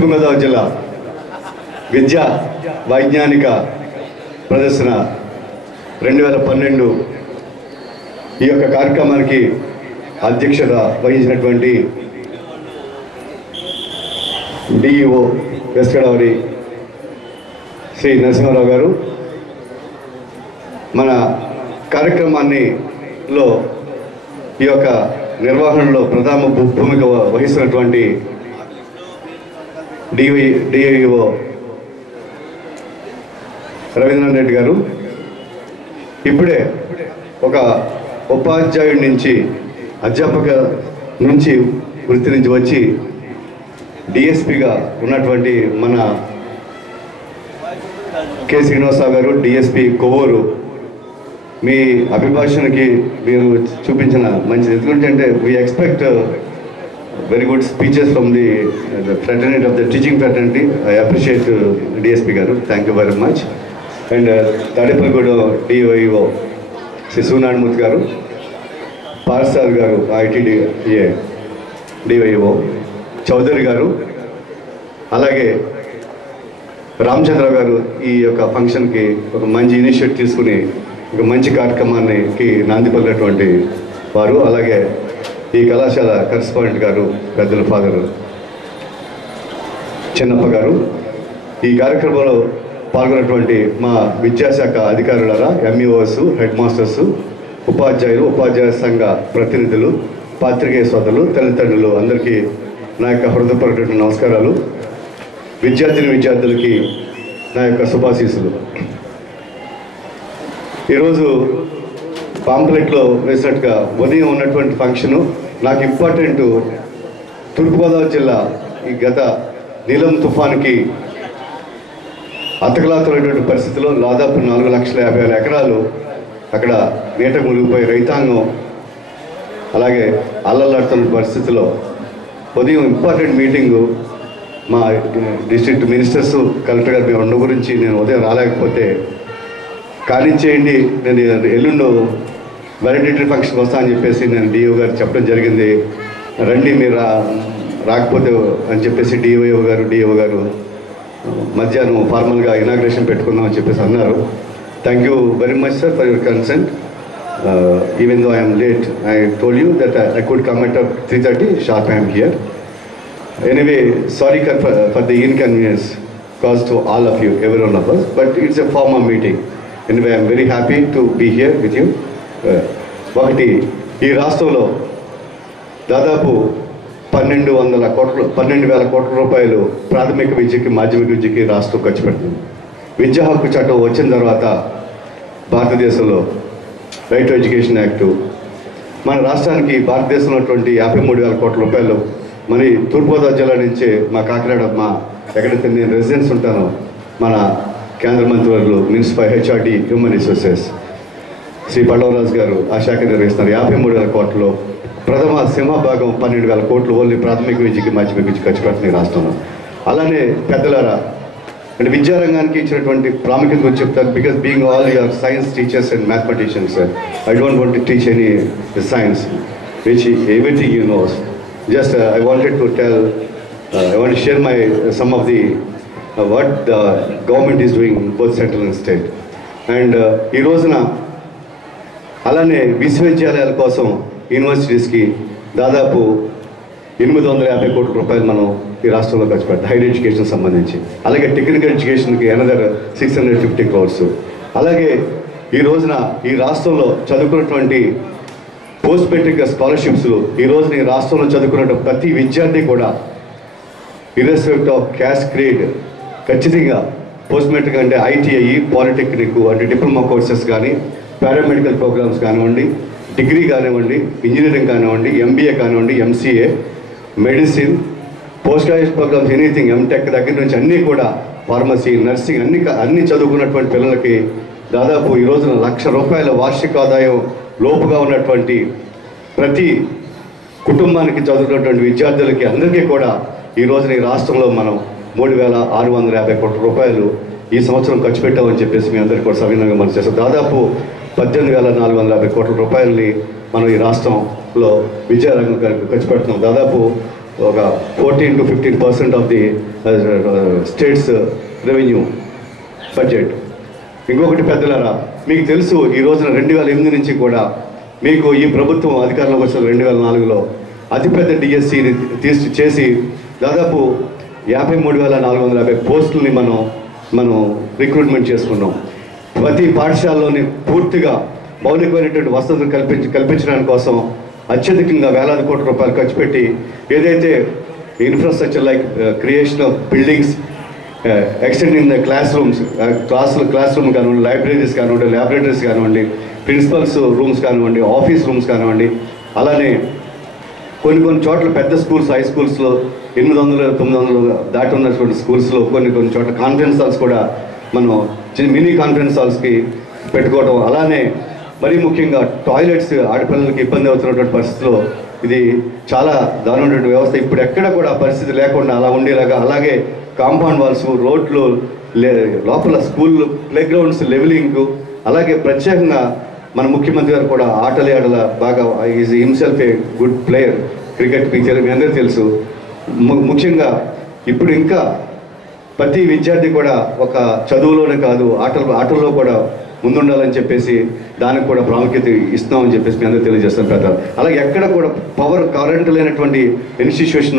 పశ్చిమ గోదావరి జిల్లా విద్యా వైజ్ఞానిక ప్రదర్శన 2012 ఈ యొక్క కార్యక్రమానికి అధ్యక్షత వహించినటువంటి డిఈఓ వెస్ట్ గోదావరి శ్రీ నరసింహారావు గారు, మన కార్యక్రమాన్నిలో ఈ యొక్క నిర్వహణలో ప్రధాన భూమిక వహిస్తున్నటువంటి డిఈఓ రవీంద్రనాథ్ రెడ్డి గారు, ఇప్పుడే ఒక ఉపాధ్యాయుడి నుంచి అధ్యాపక నుంచి వృత్తి నుంచి వచ్చి డిఎస్పిగా ఉన్నటువంటి మన కె శ్రీనివాసరావు గారు, డిఎస్పి కొవ్వూరు, మీ అభిభాషణకి మీరు చూపించిన మంచిది. ఎందుకంటే we expect very good speeches from the fraternity of the teaching fraternity. I appreciate DSP గారు, thank you very much. And Tadepalligudem DOEO Shri Sunarayanamurthy గారు, పార్సార్ గారు ఐటీడీఏ డిఓఈఓ చౌదరి గారు, అలాగే రామచంద్ర గారు ఈ యొక్క ఫంక్షన్కి ఒక మంచి ఇనిషియేటివ్ తీసుకుని ఒక మంచి కార్యక్రమానికి నాంది పలికినటువంటి వారు, అలాగే ఈ కళాశాల కరెస్పాండెంట్ గారు పెద్దల ఫాదర్ చిన్నప్ప గారు, ఈ కార్యక్రమంలో పాల్గొన్నటువంటి మా విద్యాశాఖ అధికారులారా, ఎంఈఓస్, హెడ్ మాస్టర్స్, ఉపాధ్యాయులు, ఉపాధ్యాయ సంఘ ప్రతినిధులు, పాత్రికేయ సోదరులు, తల్లిదండ్రులు అందరికీ నా యొక్క హృదయపూర్వక నమస్కారాలు. విద్యార్థులకి నా యొక్క శుభాశీస్సులు. ఈరోజు పాంప్లెట్లో వేసినట్టుగా ఉదయం ఉన్నటువంటి ఫంక్షను నాకు ఇంపార్టెంట్. తూర్పుగోదావరి జిల్లా ఈ గత నీలం తుఫానుకి అతకలాతున్నటువంటి పరిస్థితిలో దాదాపు 4,50,000 ఎకరాలు అక్కడ నీట మునిగిపోయి రైతాంగం అలాగే అల్లలాడుతున్న పరిస్థితిలో ఉదయం ఇంపార్టెంట్ మీటింగు మా డిస్ట్రిక్ట్ మినిస్టర్స్, కలెక్టర్ గారు మేము గురించి నేను ఉదయం రాలేకపోతే కానిచ్చేయండి, నేను ఎల్లుండు వ్యాలిడేటరీ ఫంక్షన్కి వస్తా అని చెప్పేసి నేను డిఓ గారు చెప్పడం జరిగింది. రండి మీరు రాకపోతే అని చెప్పేసి డిఓ గారు మధ్యాహ్నం ఫార్మల్గా ఇనాగ్రేషన్ పెట్టుకుందాం అని చెప్పేసి అన్నారు. Thank you very much sir for your consent. Even though I'm late, I told you that I could come at 3:30 sharp. I am here. Anyway, sorry for the inconvenience caused to all of you, every one of us, but it's a formal meeting. Anyway, I am very happy to be here with you. ఒకటి, ఈ రాష్ట్రంలో దాదాపు 12,000 కోట్ల రూపాయలు ప్రాథమిక విద్యకి, మాధ్యమిక విద్యకి రాష్ట్రం ఖర్చు పెడుతుంది. విద్యా హక్కు చట్టం వచ్చిన తర్వాత భారతదేశంలో రైట్ టు ఎడ్యుకేషన్ యాక్టు మన రాష్ట్రానికి భారతదేశంలో ఉన్నటువంటి 53,000 కోట్ల రూపాయలు మరి తూర్పుగోదావరి జిల్లా నుంచే మా కాకినాడ, మా ఎక్కడైతే నేను రెసిడెన్స్ ఉంటానో మన కేంద్ర మంత్రివర్యులు minister for HRD human resources Shri Pallavaraju గారు ఆ శాఖ నిర్వహిస్తున్నారు. 53,000 కోట్లలో ప్రథమ సింహభాగం 12,000 కోట్లు ఓన్లీ ప్రాథమిక విద్యకి, మాధ్యమిక విద్యకి ఖర్చు పెడుతుంది రాష్ట్రంలో. అలానే పెద్దలారా, అంటే విద్యారంగానికి ఇచ్చినటువంటి ప్రాముఖ్యత గురించి చెప్తారు. Because being all your science teachers and mathematicians, I don't want to teach any science which everything you knows. Just I wanted to tell, I want to share some of the what the government is doing both central and state. And ఈ రోజున అలానే విశ్వవిద్యాలయాల కోసం యూనివర్సిటీస్కి దాదాపు 850 కోట్ల రూపాయలు మనం ఈ రాష్ట్రంలో ఖర్చు పెడతాం హైయర్ ఎడ్యుకేషన్ సంబంధించి. అలాగే టెక్నికల్ ఎడ్యుకేషన్కి అనదర్ 650 crores. అలాగే ఈ రోజున ఈ రాష్ట్రంలో చదువుకున్నటువంటి పోస్ట్ మెట్రిక్ స్కాలర్షిప్స్లు ఈ రోజున ఈ రాష్ట్రంలో చదువుకున్న ప్రతి విద్యార్థి కూడా ఇర్రెస్పెక్ట్ ఆఫ్ క్యాస్ట్ గ్రేడ్ ఖచ్చితంగా పోస్ట్ మెట్రిక్ అంటే ఐటీఐ, పాలిటెక్నిక్ అంటే డిప్లొమా కోర్సెస్ కానీ, పారామెడికల్ ప్రోగ్రామ్స్ కానివ్వండి, డిగ్రీ కానివ్వండి, ఇంజనీరింగ్ కానివ్వండి, ఎంబీఏ కానివ్వండి, MCA, medicine, post graduate programmes, anything, MTech దగ్గర నుంచి అన్నీ కూడా, ఫార్మసీ, నర్సింగ్ అన్నీ చదువుకున్నటువంటి పిల్లలకి దాదాపు ఈ రోజున ₹1,00,000 వార్షిక ఆదాయం లోపుగా ఉన్నటువంటి ప్రతి కుటుంబానికి చదువుతున్నటువంటి విద్యార్థులకి అందరికీ కూడా ఈ రోజున ఈ రాష్ట్రంలో మనం 3,650 కోట్ల రూపాయలు ఈ సంవత్సరం ఖర్చు పెట్టామని చెప్పేసి మీ అందరికీ కూడా సవినంగా మనం చేస్తాం. దాదాపు 18,450 కోట్ల రూపాయలని మనం ఈ రాష్ట్రంలో విద్యారంగం ఖర్చు పెడుతున్నాం. దాదాపు ఒక 14 to 15% of the states revenue budget. ఇంకొకటి పెద్దలారా, మీకు తెలుసు ఈ రోజున 2008 నుంచి కూడా మీకు ఈ ప్రభుత్వం అధికారంలోకి వచ్చిన 2004లో అతిపెద్ద డిఎస్సిని చేసి దాదాపు 53,450 పోస్టుల్ని మనం రిక్రూట్మెంట్ చేసుకున్నాం. ప్రతి పాఠశాలలోని పూర్తిగా మౌలికమైనటువంటి వసతులు కల్పించడానికి కోసం అత్యధికంగా వేలాది కోట్ల రూపాయలు ఖర్చు పెట్టి ఏదైతే infrastructure like creation of buildings, extending the class room కానివ్వండి, లైబ్రరీస్ కానివ్వండి, ల్యాబొరేటరీస్ కానివ్వండి, ప్రిన్సిపల్స్ రూమ్స్ కానివ్వండి, ఆఫీస్ రూమ్స్ కానివ్వండి, అలానే కొన్ని చోట్ల పెద్ద స్కూల్స్, హై స్కూల్స్లో 800-900 దాటి ఉన్నటువంటి స్కూల్స్లో కొన్ని చోట్ల కాన్ఫరెన్స్ హాల్స్ కూడా మనం మినీ కాన్ఫరెన్స్ హాల్స్కి పెట్టుకోవడం, అలానే మరీ ముఖ్యంగా టాయిలెట్స్ ఆడపిల్లలకి ఇబ్బంది అవుతున్నటువంటి పరిస్థితిలో ఇది చాలా దారుణమైనటువంటి వ్యవస్థ. ఇప్పుడు ఎక్కడ కూడా పరిస్థితి లేకుండా అలా ఉండేలాగా, అలాగే కాంపౌండ్ వాల్స్, రోడ్లు, లోపల స్కూల్ ప్లే గ్రౌండ్స్ లెవెలింగ్, అలాగే ప్రత్యేకంగా మన ముఖ్యమంత్రి గారు కూడా ఆటల బాగా is himself a good player cricket, మీ అందరికీ తెలుసు. ముఖ్యంగా ఇప్పుడు ఇంకా ప్రతి విద్యార్థి కూడా ఒక చదువులోనే కాదు ఆటల్లో కూడా ముందుండాలని చెప్పేసి దానికి కూడా ప్రాముఖ్యత ఇస్తున్నామని చెప్పేసి మీ అందరూ తెలియజేస్తాను పెద్దలు. అలాగే ఎక్కడ కూడా కరెంట్ లేనటువంటి ఇన్స్టిట్యూషన్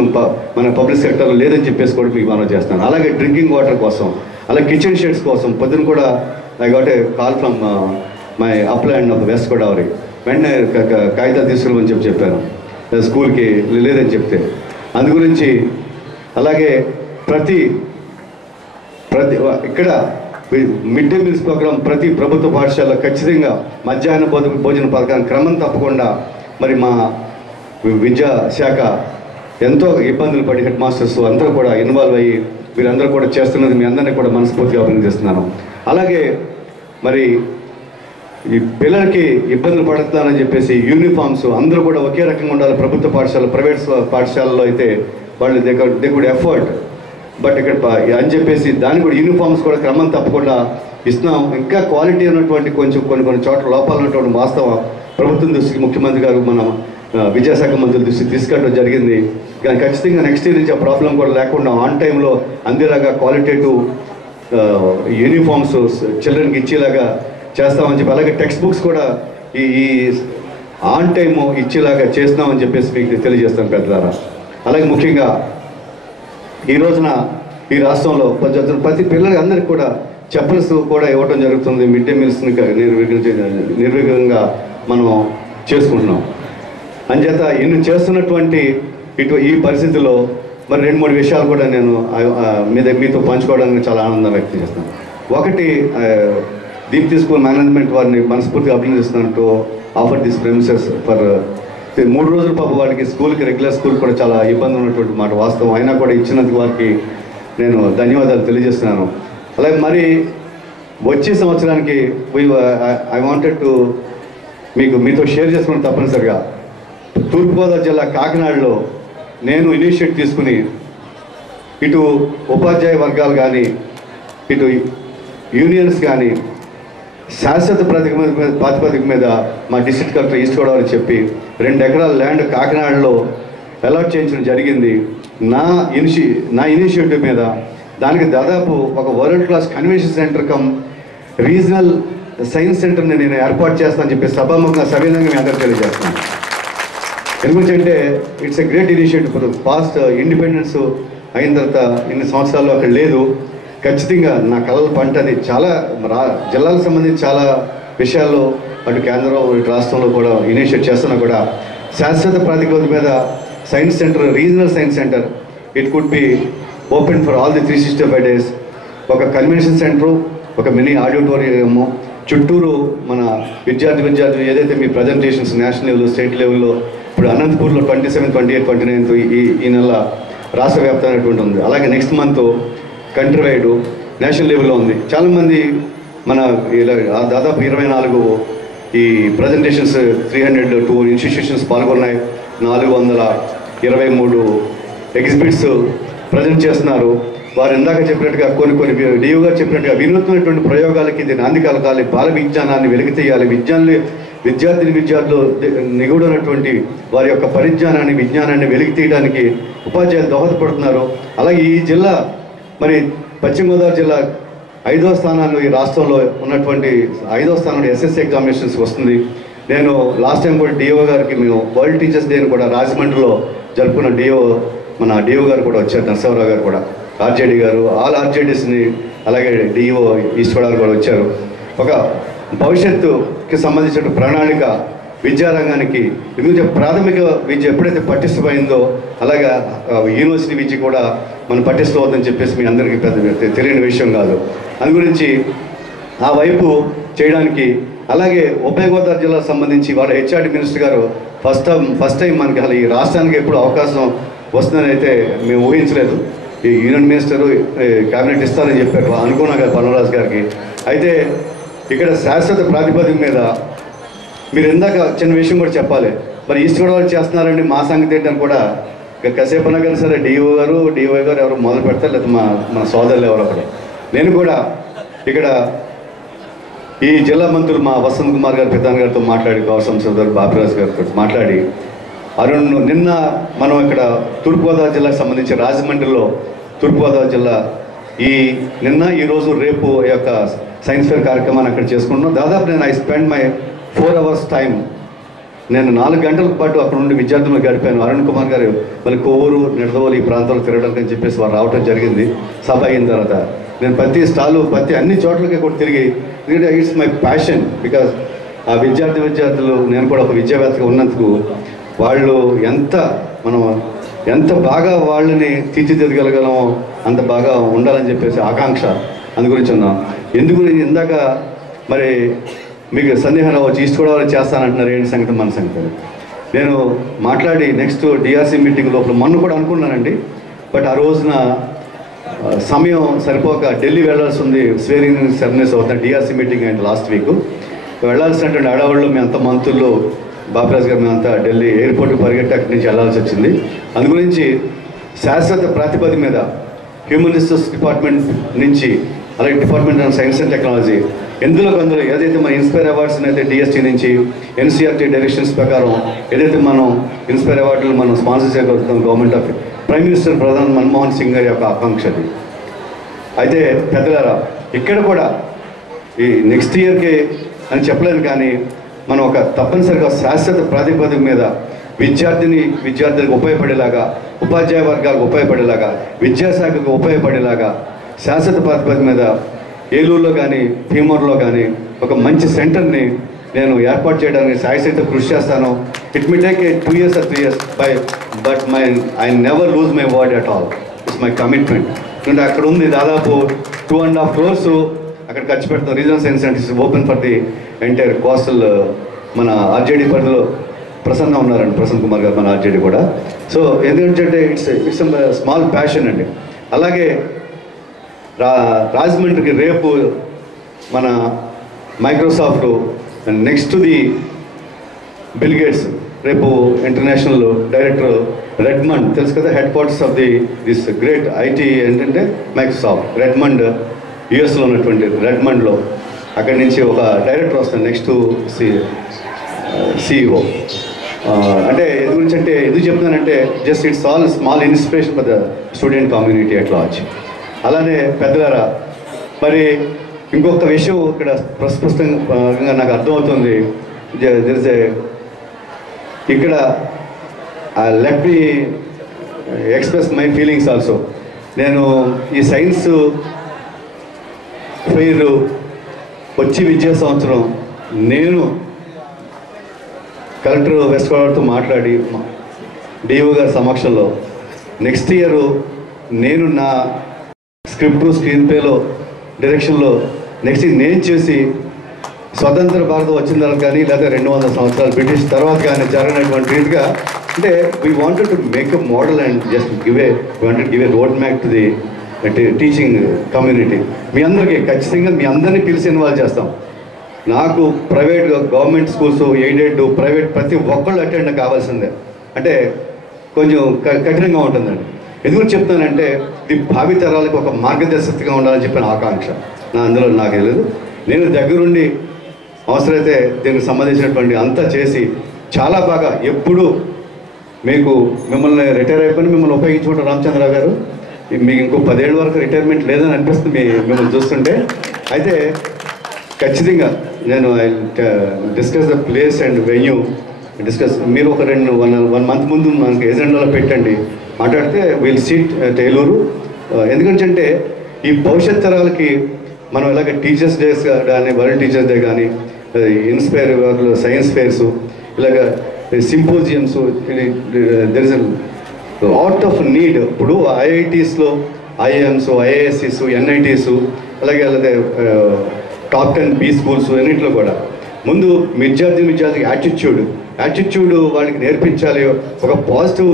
మన పబ్లిక్ సెక్టర్లో లేదని చెప్పేసి కూడా మీకు మనం చేస్తాను. అలాగే డ్రింకింగ్ వాటర్ కోసం, అలాగే కిచెన్ షెడ్స్ కోసం పొద్దున కూడా I got a call from my upland of west Godavari. వెంటనే కాగితాలు తీసుకురామని చెప్పాను స్కూల్కి లేదని చెప్తే. అందు గురించి అలాగే ప్రతి ఇక్కడ మిడ్ డే మీల్స్ ప్రోగ్రాం ప్రతి ప్రభుత్వ పాఠశాలలో ఖచ్చితంగా మధ్యాహ్న భోజన పథకాన్ని క్రమం తప్పకుండా మరి మా విద్యా శాఖ ఎంతో ఇబ్బందులు పడి హెడ్ మాస్టర్స్ అందరూ కూడా ఇన్వాల్వ్ అయ్యి వీరందరూ కూడా చేస్తున్నది మీ అందరినీ కూడా మనస్ఫూర్తిగా అభినందిస్తున్నాను. అలాగే మరి ఈ పిల్లలకి ఇబ్బందులు పడుతున్నారని చెప్పేసి యూనిఫామ్స్ అందరూ కూడా ఒకే రకంగా ఉండాలి. ప్రభుత్వ పాఠశాల, ప్రైవేట్ పాఠశాలలో అయితే వాళ్ళు దే కుడ్ ఎఫర్ట్, బట్ ఇక్కడ అని చెప్పేసి దానికి కూడా యూనిఫామ్స్ కూడా క్రమం తప్పకుండా ఇస్తున్నాం. ఇంకా క్వాలిటీ ఉన్నటువంటి కొన్ని చోట్ల లోపాలు ఉన్నటువంటి వాస్తవం ప్రభుత్వం దృష్టికి ముఖ్యమంత్రి గారు మన విద్యాశాఖ మంత్రుల దృష్టికి తీసుకెళ్ళడం జరిగింది. కానీ ఖచ్చితంగా నెక్స్ట్ ఇయర్ నుంచి ఆ ప్రాబ్లం కూడా లేకుండా ఆన్ టైంలో అందేలాగా క్వాలిటేటివ్ యూనిఫామ్స్ చిల్డ్రన్కి ఇచ్చేలాగా చేస్తామని చెప్పి, అలాగే టెక్స్ట్ బుక్స్ కూడా ఈ ఆన్ టైము ఇచ్చేలాగా చేస్తామని చెప్పేసి మీకు తెలియజేస్తాను పెద్దలారా. అలాగే ముఖ్యంగా ఈ రోజున ఈ రాష్ట్రంలో ప్రతి పిల్లలకి అందరికీ కూడా చెప్పల్స్ కూడా ఇవ్వడం జరుగుతుంది. మిడ్ డే మీల్స్ని నిర్విఘ్నంగా మనం చేసుకుంటున్నాం. అంచేత ఇన్ని చేస్తున్నటువంటి ఈ పరిస్థితుల్లో మరి 2-3 విషయాలు కూడా నేను మీతో పంచుకోవడానికి చాలా ఆనందం వ్యక్తం చేస్తాను. ఒకటి, దీప్తి స్కూల్ మేనేజ్మెంట్ వారిని మనస్ఫూర్తిగా అభినందిస్తున్నట్టు ఆఫర్ దిస్ ప్రెమిసెస్ ఫర్ 3 రోజుల పాప వారికి స్కూల్కి, రెగ్యులర్ స్కూల్ కూడా చాలా ఇబ్బంది ఉన్నటువంటి మాట వాస్తవం. అయినా కూడా ఇచ్చినందుకు వారికి నేను ధన్యవాదాలు తెలియజేస్తున్నాను. అలాగే మరి వచ్చే సంవత్సరానికి ఐ వాంటెడ్ టు మీతో షేర్ చేసుకుని తప్పనిసరిగా తూర్పుగోదావరి జిల్లా కాకినాడలో నేను ఇనిషియేటివ్ తీసుకుని ఇటు ఉపాధ్యాయ వర్గాలు కానీ ఇటు యూనియన్స్ కానీ శాశ్వత ప్రాతిపదిక మీద మా డిస్ట్రిక్ట్ కలెక్టర్ ఈస్ట్ గోదావరి చెప్పి 2 ఎకరాల ల్యాండ్ కాకినాడలో అలాట్ చేయించడం జరిగింది. నా ఇనిషియేటివ్ మీద దానికి దాదాపు ఒక world class convention centre come regional science సెంటర్ని నేను ఏర్పాటు చేస్తానని చెప్పి సభాముఖంగా సవినంగా మీ అందరూ తెలియజేస్తాను. ఎందుకంటే it's a great initiative. For past independence అయిన తర్వాత ఇన్ని సంవత్సరాల్లో అక్కడ లేదు. ఖచ్చితంగా నా కళల పంట అది. చాలా జిల్లాలకు సంబంధించి చాలా విషయాల్లో అటు కేంద్రం ఇటు రాష్ట్రంలో కూడా ఇనిషియేట్ చేస్తున్నా కూడా శాశ్వత ప్రాతిపదిక మీద science centre, regional science centre, it could be open for all the 365 days. ఒక కన్వెన్షన్ సెంటరు, ఒక మినీ ఆడిటోరియం, చుట్టూరు మన విద్యార్థులు ఏదైతే మీ ప్రజెంటేషన్స్ నేషనల్ లెవెల్లో, స్టేట్ లెవెల్లో, ఇప్పుడు అనంతపూర్లో 27, 28, 29 ఈ నెల రాష్ట్ర వ్యాప్తమైనటువంటి ఉంది. అలాగే next month country wide national లెవెల్లో ఉంది. చాలామంది మన దాదాపు 24 ఈ ప్రజెంటేషన్స్ 302 ఇన్స్టిట్యూషన్స్ పాల్గొన్నాయి. 423 ఎగ్జిబిట్స్ ప్రజెంట్ చేస్తున్నారు. వారు ఇందాక చెప్పినట్టుగా కొన్ని డియో గారు చెప్పినట్టుగా వినూత్నమైనటువంటి ప్రయోగాలకి ఇది నాంది కలగాలి, బాల విజ్ఞానాన్ని వెలికి తీయాలి, విద్యార్థులు నిగూఢమైనటువంటి వారి యొక్క పరిజ్ఞానాన్ని విజ్ఞానాన్ని వెలికి తీయడానికి ఉపాధ్యాయులు దోహదపడుతున్నారు. అలాగే ఈ జిల్లా మరి పశ్చిమ గోదావరి జిల్లా 5వ స్థానాల్లో ఈ రాష్ట్రంలో ఉన్నటువంటి 5వ స్థానంలో ఎస్ఎస్సీ ఎగ్జామినేషన్స్ వస్తుంది. నేను లాస్ట్ టైం కూడా డిఓ గారికి మేము వరల్డ్ టీచర్స్ డేని కూడా రాజమండ్రిలో జరుపుకున్న మన డిఓ గారు కూడా వచ్చారు, నరసింహరావు గారు కూడా, ఆర్జేడీ గారు, ఆల్ ఆర్జేడీస్ని, అలాగే డిఓ ఈస్ట్ గోదావరి కూడా వచ్చారు. ఒక భవిష్యత్తుకి సంబంధించిన ప్రణాళిక విద్యారంగానికి ఎందుకంటే ప్రాథమిక విద్య ఎప్పుడైతే పటిష్టమైందో అలాగే యూనివర్సిటీ విద్య కూడా మనం పటిష్టమవుతుందని చెప్పేసి మీ అందరికీ పెద్ద తెలియని విషయం కాదు. అందు గురించి ఆ వైపు చేయడానికి అలాగే ఉభయ గోదావరి జిల్లాకు సంబంధించి వాళ్ళ హెచ్ఆర్డి మినిస్టర్ గారు ఫస్ట్ టైం మనకి అసలు ఈ రాష్ట్రానికి ఎప్పుడు అవకాశం వస్తుందని అయితే మేము ఊహించలేదు. ఈ యూనియన్ మినిస్టరు క్యాబినెట్ ఇస్తారని చెప్పారు, అనుకున్నా కదా పన్నరాజు గారికి. అయితే ఇక్కడ శాశ్వత ప్రాతిపదిక మీద మీరు ఇందాక చిన్న విషయం కూడా చెప్పాలి, మరి ఈస్ట్ గోదావరి చేస్తున్నారండి మా సంగతి ఏంటని కూడా కాసేపు అన్నా కానీ సరే డిఓ గారు ఎవరు మొదలు పెడతారు, లేదా మన సోదరులు ఎవరు అక్కడ. నేను కూడా ఇక్కడ ఈ జిల్లా మంత్రులు మా వసంత్ కుమార్ గారు ప్రధాని గారితో మాట్లాడి, గౌరవ సోదరు బాపిరాజు గారితో మాట్లాడి నిన్న మనం ఇక్కడ తూర్పుగోదావరి జిల్లాకు సంబంధించి రాజమండ్రిలో తూర్పుగోదావరి జిల్లా ఈరోజు రేపు యొక్క సైన్స్ ఫేర్ కార్యక్రమాన్ని అక్కడ చేసుకుంటున్నాం. దాదాపు నేను I spend my 4 hours time. నేను 4 గంటల పాటు అక్కడ నుండి విద్యార్థులు గడిపాను. అరుణ్ కుమార్ గారు మళ్ళీ కొవ్వూరు నిడదవోలు ఈ ప్రాంతాల్లో తిరగడానికి అని చెప్పేసి వారు రావడం జరిగింది. సభ అయిన తర్వాత నేను ప్రతి స్టాలు అన్ని చోట్లకి కూడా తిరిగి, ఇట్స్ మై ప్యాషన్. బికాజ్ ఆ విద్యార్థులు నేను కూడా ఒక విద్యావేత్తగా ఉన్నందుకు వాళ్ళు ఎంత బాగా వాళ్ళని తీర్చిదిద్దగలగలమో అంత బాగా ఉండాలని చెప్పేసి ఆకాంక్ష. అందు గురించి ఉన్నాం. ఎందుకు ఇందాక మరి మీకు సందేహం వచ్చి ఈస్ట్ గోదావరి చేస్తానంటున్నారు, ఏంటి సంగతి మన సంగతి. నేను మాట్లాడి నెక్స్ట్ డిఆర్సీ మీటింగ్ లోపల మొన్న కూడా అనుకున్నానండి, బట్ ఆ రోజున సమయం సరిపోక ఢిల్లీ వెళ్ళాల్సి ఉంది. స్వేరింగ్ సెరమనీస్ అవుతుంది, డిఆర్సీ మీటింగ్ అయింది లాస్ట్ వీక్. వెళ్ళాల్సినటువంటి అడవుల్లో మేమంతా మంత్రులు బాపిరాజు గారు మేమంతా ఢిల్లీ ఎయిర్పోర్ట్కి పరిగెట్టి అక్కడి నుంచి వెళ్ళాల్సి వచ్చింది. అందుగురించి శాశ్వత ప్రాతిపదిక మీద హ్యూమన్ రిసోర్స్ డిపార్ట్మెంట్ నుంచి అలాగే department of science and technology అందులో ఏదైతే మన ఇన్స్పైర్ అవార్డ్స్ అయితే డిఎస్టీ నుంచి ఎన్సీఆర్టీ డైరెక్షన్స్ ప్రకారం ఏదైతే మనం ఇన్స్పైర్ అవార్డులు మనం స్పాన్సర్ చేయగలుగుతాం గవర్నమెంట్ ఆఫ్ ప్రైమ్ మినిస్టర్ ప్రధాని మన్మోహన్ సింగ్ గారి యొక్క ఆకాంక్షది. అయితే పెద్దలారా ఇక్కడ కూడా ఈ నెక్స్ట్ ఇయర్కి అని చెప్పలేను, కానీ మనం ఒక తప్పనిసరిగా శాశ్వత ప్రాతిపదిక మీద విద్యార్థులకు ఉపయోగపడేలాగా, ఉపాధ్యాయ వర్గాలకు ఉపయోగపడేలాగా, విద్యాశాఖకు ఉపయోగపడేలాగా శాశ్వత ప్రాతిపదిక మీద ఏలూరులో కానీ భీమవరంలో కానీ ఒక మంచి సెంటర్ని నేను ఏర్పాటు చేయడానికి సాయశక్తితో కృషి చేస్తాను. It me take 2 years or 3 years but I never lose my word at all. It's my commitment. ఎందుకంటే అక్కడ ఉంది దాదాపు 2.5 crores అక్కడ ఖర్చు పెడతాం. Regional science centres open for the entire coastal. మన ఆర్జేడీ పరిధిలో ప్రసన్న ఉన్నారండి, ప్రసన్న కుమార్ గారు మన ఆర్జేడీ కూడా. సో ఎందుకంటే ఇట్స్ స్మాల్ ప్యాషన్ అండి. అలాగే రాజమండ్రికి రేపు మన Microsoft next the bill gates రేపు ఇంటర్నేషనల్ డైరెక్టర్ రెడ్మండ్ తెలుసు కదా, head quarters of this great IT ఏంటంటే మైక్రోసాఫ్ట్ రెడ్మండ్ యుఎస్లో ఉన్నటువంటి రెడ్మండ్లో అక్కడి నుంచి ఒక డైరెక్టర్ వస్తాను నెక్స్ట్ సిఇఓ. అంటే ఎందు గురించి అంటే ఎందుకు చెప్తున్నానంటే just it's all small inspiration for the student community at large. అలానే పెద్దగారా మరి ఇంకొక విషయం ఇక్కడ ప్రస్ఫుటంగా నాకు అర్థమవుతుంది. ఇక్కడ let me express my feelings also. నేను ఈ సైన్స్ ఫెయిర్ వచ్చి విద్యా సంవత్సరం నేను కలెక్టర్ వెస్ట్ గోదావరితో మాట్లాడి డిఓ గారి సమక్షంలో నెక్స్ట్ ఇయర్ నేను నా స్క్రీన్ ప్లేలో డైరెక్షన్లో నెక్స్ట్ నేను చేసి స్వతంత్ర భారతం వచ్చిన తర్వాత కానీ లేదా 200 సంవత్సరాలు బ్రిటిష్ తర్వాత కానీ జరగనటువంటి రీతిగా అంటే we wanted to make a model and just give a road map to the teaching community. మీ అందరికీ ఖచ్చితంగా మీ అందరినీ పిలిచి ఇన్వాల్వ్ చేస్తాం. నాకు private government schools aided private ప్రతి ఒక్కళ్ళు అటెండ్ కావాల్సిందే. అంటే కొంచెం కఠినంగా ఉంటుందండి. ఎందుకు చెప్తానంటే ఇది భావితరాలకు ఒక మార్గదర్శకతగా ఉండాలని చెప్పిన ఆకాంక్ష అందులో నాకు తెలియదు. నేను దగ్గరుండి అవసరమైతే దీనికి సంబంధించినటువంటి అంతా చేసి చాలా బాగా ఎప్పుడు మీకు మిమ్మల్ని రిటైర్ అయిపోయి మిమ్మల్ని ఉపయోగించుకుంటారు రామచంద్రరావు గారు. మీకు ఇంకో 10 ఏళ్ళ వరకు రిటైర్మెంట్ లేదని అనిపిస్తుంది మిమ్మల్ని చూస్తుంటే. అయితే ఖచ్చితంగా నేను I discuss the place and venue discuss. మీరు ఒక 1 మంత్ ముందు మనకి ఏజెండాలో పెట్టండి, మాట్లాడితే వీల్ సీట్ ఏలూరు. ఎందుకంటే ఈ భవిష్యత్ తరాలకి మనం ఇలాగ టీచర్స్ డేస్ కానీ వరల్డ్ టీచర్స్ డే కానీ ఇన్స్పైర్ సైన్స్ ఫేర్స్ ఇలాగ symposiums there is lot of need. ఇప్పుడు ఐఐటీస్లో ఐఐఎమ్స్ ఐఐఎస్సీస్ ఎన్ఐటీస్ అలాగే టాప్ 10 బీ స్కూల్స్ అన్నింటిలో కూడా ముందు విద్యార్థికి యాటిట్యూడ్ వాళ్ళకి నేర్పించాలి. ఒక పాజిటివ్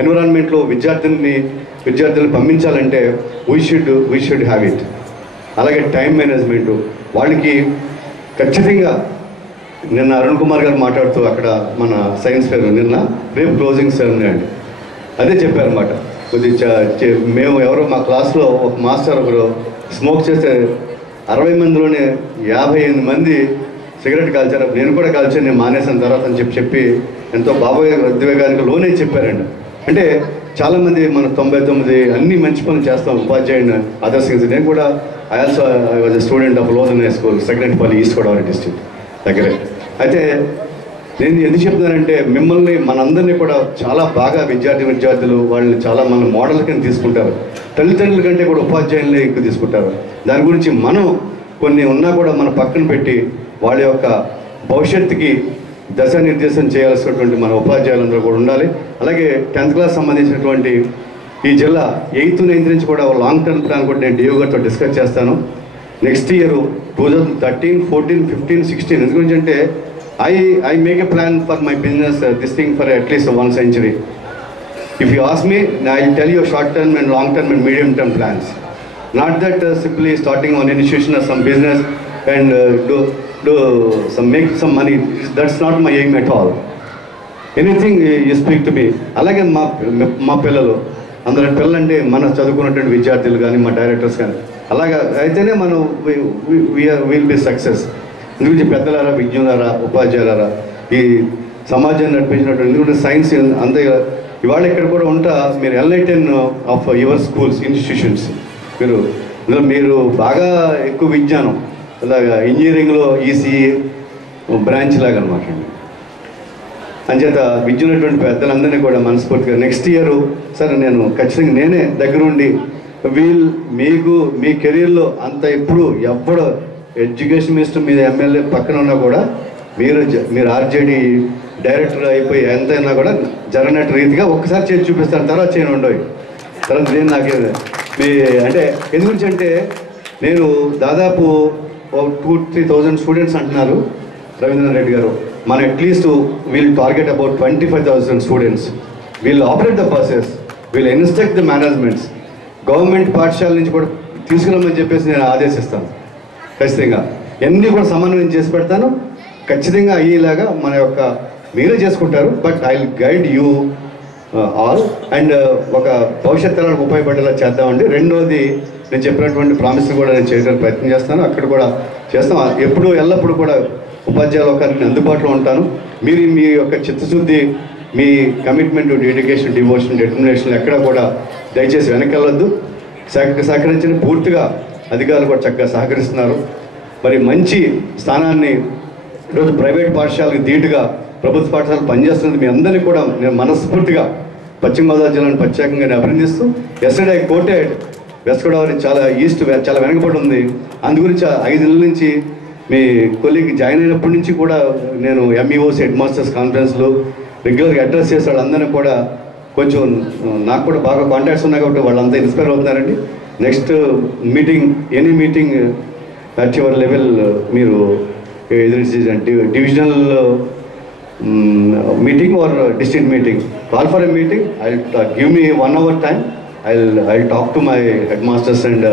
ఎన్విరాన్మెంట్లో విద్యార్థుల్ని పంపించాలంటే వీ షుడ్ హ్యావ్ ఇట్. అలాగే టైం మేనేజ్మెంటు వాళ్ళకి ఖచ్చితంగా. నిన్న అరుణ్ కుమార్ గారు మాట్లాడుతూ అక్కడ మన సైన్స్ ఫేర్ రేపు క్లోజింగ్ సెరమనీ అండి, అదే చెప్పారన్నమాట. కొద్దిగా మేము ఎవరో మా క్లాస్లో ఒక మాస్టర్ ఒకరు స్మోక్ చేస్తే 60 మందిలోనే 58 మంది సిగరెట్ కాల్చారు. నేను కూడా కాల్చాను, నేను మానేసిన తర్వాత అని చెప్పి ఎంతో భావోద్వేగానికి లోనే చెప్పారండి. అంటే చాలామంది మన 99 అన్ని మంచి పనులు చేస్తాం ఉపాధ్యాయుని ఆదర్శించి. నేను కూడా I was a student of Lodhan high school, సెకండ్పల్లి, ఈస్ట్ గోదావరి డిస్ట్రిక్ట్ దగ్గరే. అయితే నేను ఎందుకు చెప్తున్నానంటే మిమ్మల్ని మనందరినీ కూడా చాలా బాగా విద్యార్థులు వాళ్ళని చాలా మన మోడల్ కింద తీసుకుంటారు. తల్లిదండ్రుల కంటే కూడా ఉపాధ్యాయులనే ఎక్కువ తీసుకుంటారు. దాని గురించి మనం కొన్ని ఉన్నా కూడా మన పక్కన పెట్టి వాళ్ళ యొక్క భవిష్యత్తుకి దశానిర్దేశం చేయాల్సినటువంటి మన ఉపాధ్యాయులందరూ కూడా ఉండాలి. అలాగే 10th క్లాస్ సంబంధించినటువంటి ఈ జిల్లా 8th, 9th నుంచి కూడా లాంగ్ టర్మ్ ప్లాన్ కూడా నేను డిఓ గారితో డిస్కస్ చేస్తాను. నెక్స్ట్ ఇయర్ 2013, 14, 15, 16 ఎందుకంటే I make a plan for my business, this thing for at least 1 century. If you ask me, I'll tell you short term and long term and medium term plans. Not that simply starting one institution or some business and make some money. That's not my aim at all. Anything you speak to me. అలాగే మా పిల్లలు అందరి పిల్లలంటే మన చదువుకున్నటువంటి విద్యార్థులు కానీ మా డైరెక్టర్స్ కానీ అలాగా అయితేనే మనం విల్ బి సక్సెస్. ఎందుకంటే పెద్దలారా, విజ్ఞులారా, ఉపాధ్యాయులారా, ఈ సమాజాన్ని నడిపించినటువంటి ఎందుకంటే సైన్స్ అంతే ఇవాళ ఇక్కడ కూడా ఉంటా. మీరు enlighten of your schools institutions మీరు బాగా ఎక్కువ విజ్ఞానం అలాగా ఇంజనీరింగ్లో ఈసీఈ బ్రాంచ్ లాగా అనమాట. అంచేత విద్యున్నటువంటి పెద్దలందరినీ కూడా మనస్ఫూర్తిగా నెక్స్ట్ ఇయర్ సార్ నేను ఖచ్చితంగా నేనే దగ్గరుండి మీకు మీ కెరీర్లో అంత ఎప్పుడు ఎడ్యుకేషన్ మినిస్టర్ మీద ఎమ్మెల్యే పక్కన ఉన్నా కూడా మీరు ఆర్జేడీ డైరెక్టర్ అయిపోయి ఎంతైనా కూడా జరగనట్టు రీతిగా ఒక్కసారి చేసి చూపిస్తాను, తర్వాత చేయను ఉండవు. తర్వాత నేను నాకు అంటే ఎందుకంటే నేను దాదాపు 2-3,000 స్టూడెంట్స్ అంటున్నారు రవీంద్రనాథ్ రెడ్డి గారు. మనం at least we'll target about 25,000 students. We'll operate the buses, we'll instruct the managements. Government పాఠశాల నుంచి కూడా తీసుకురమ్మని చెప్పేసి నేను ఆదేశిస్తాను. ఖచ్చితంగా అన్నీ కూడా సమన్వయం చేసి పెడతాను. ఖచ్చితంగా అయ్యేలాగా మన యొక్క మీరే చేసుకుంటారు. But I will guide you all and ఒక భవిష్యత్ తరాలకు ఉపయోగపడేలా చేద్దామండి. రెండోది నేను చెప్పినటువంటి ప్రామిస్ కూడా నేను చేయడానికి ప్రయత్నం చేస్తాను. అక్కడ కూడా చేస్తాం. ఎల్లప్పుడూ కూడా ఉపాధ్యాయుల ఒకరికి అందుబాటులో ఉంటాను. మీరు మీ యొక్క చిత్తశుద్ధి, మీ కమిట్మెంట్, డెడికేషన్, డివోషన్, డిటర్మినేషన్ ఎక్కడ కూడా దయచేసి వెనకెళ్ళొద్దు. సహకరించిన పూర్తిగా అధికారులు కూడా చక్కగా సహకరిస్తున్నారు. మరి మంచి స్థానాన్ని ఈరోజు ప్రైవేట్ పాఠశాలకు ధీటుగా ప్రభుత్వ పాఠశాలలు పనిచేస్తున్నది మీ అందరినీ కూడా నేను మనస్ఫూర్తిగా పశ్చిమ గోదావరి జిల్లాను ప్రత్యేకంగా అభినందిస్తూ ఎస్టర్డే కోటెడ్ వెస్ట్ గోదావరి చాలా వెనకబడి ఉంది. అందుగురించి 5 నెలల నుంచి మీ కొలీగ్ జాయిన్ అయినప్పటి నుంచి కూడా నేను ఎంఈఓస్ హెడ్ మాస్టర్స్ కాన్ఫరెన్స్లో రెగ్యులర్గా అడ్రస్ చేశాడు. అందరినీ కూడా కొంచెం నాకు కూడా బాగా కాంటాక్ట్స్ ఉన్నాయి కాబట్టి వాళ్ళంతా ఇన్స్పైర్ అవుతున్నారండి. Next meeting any meeting at your level మీరు divisional meeting or district meeting call for a meeting. Give me 1 hour time. I'll talk to my headmasters and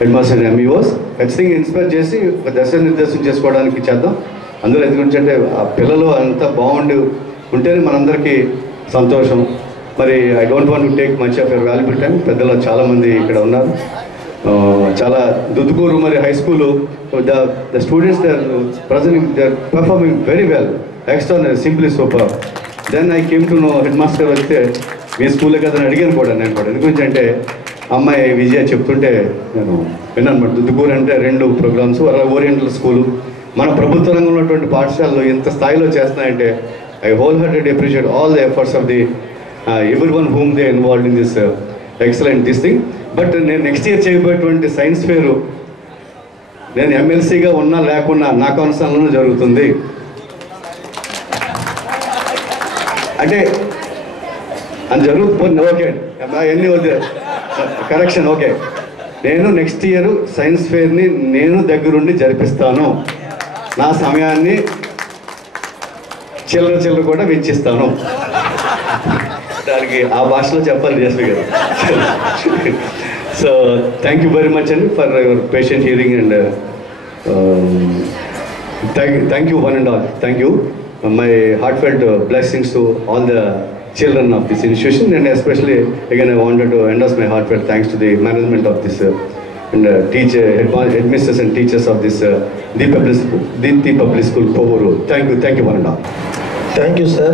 headmasters and MEOs. ఖచ్చితంగా inspire చేసి ఒక దశానిర్దేశం చేసుకోవడానికి చేద్దాం. అందులో ఎందుకంటే ఆ పిల్లలు అంతా బాగుండి ఉంటేనే మనందరికీ సంతోషం. మరి I don't want to take much of your valuable time. పెద్దలు చాలామంది ఇక్కడ ఉన్నారు. చాలా దుద్దుకూరు మరి high school the students they are performing very well, extraordinary, simply super. Then I came to know head master వస్తే మీ స్కూల్లో కదా అని అడిగాను కూడా నేను కూడా. ఎందుకంటే అంటే అమ్మాయి విజయ చెప్తుంటే నేను విన్నాను అనమాట. దుద్దుకూరు అంటే 2 ప్రోగ్రామ్స్, ఓరియంటల్ స్కూలు మన ప్రభుత్వ రంగంలో ఉన్నటువంటి పాఠశాలలు ఎంత స్థాయిలో చేస్తున్నాయంటే I whole hearted appreciate all the efforts of the every one whom they involved in this excellent this thing. But నేను నెక్స్ట్ ఇయర్ చేయబోయేటువంటి సైన్స్ ఫేరు నేను ఎమ్మెల్సీగా ఉన్నా లేకున్నా నా కౌన్సిల్లోనే జరుగుతుంది. అంటే అని జరుగుతుంది. ఓకే ఎన్ని కరెక్షన్. ఓకే, నేను నెక్స్ట్ ఇయర్ సైన్స్ ఫేర్ని నేను దగ్గరుండి జరిపిస్తాను. నా సమయాన్ని చిల్లర కూడా వెచ్చిస్తాను. దానికి ఆ భాషలో చెప్పాలి జస్వి గారు. So thank you very much అండి for your patient hearing and thank you one and all. Thank you. My heartfelt blessings to all the children of this institution, and especially again I wanted to endorse my heartfelt thanks to the management of this and headmasters and teachers of this Deep Public School, Kovvuru. Thank you one and all. Thank you, sir.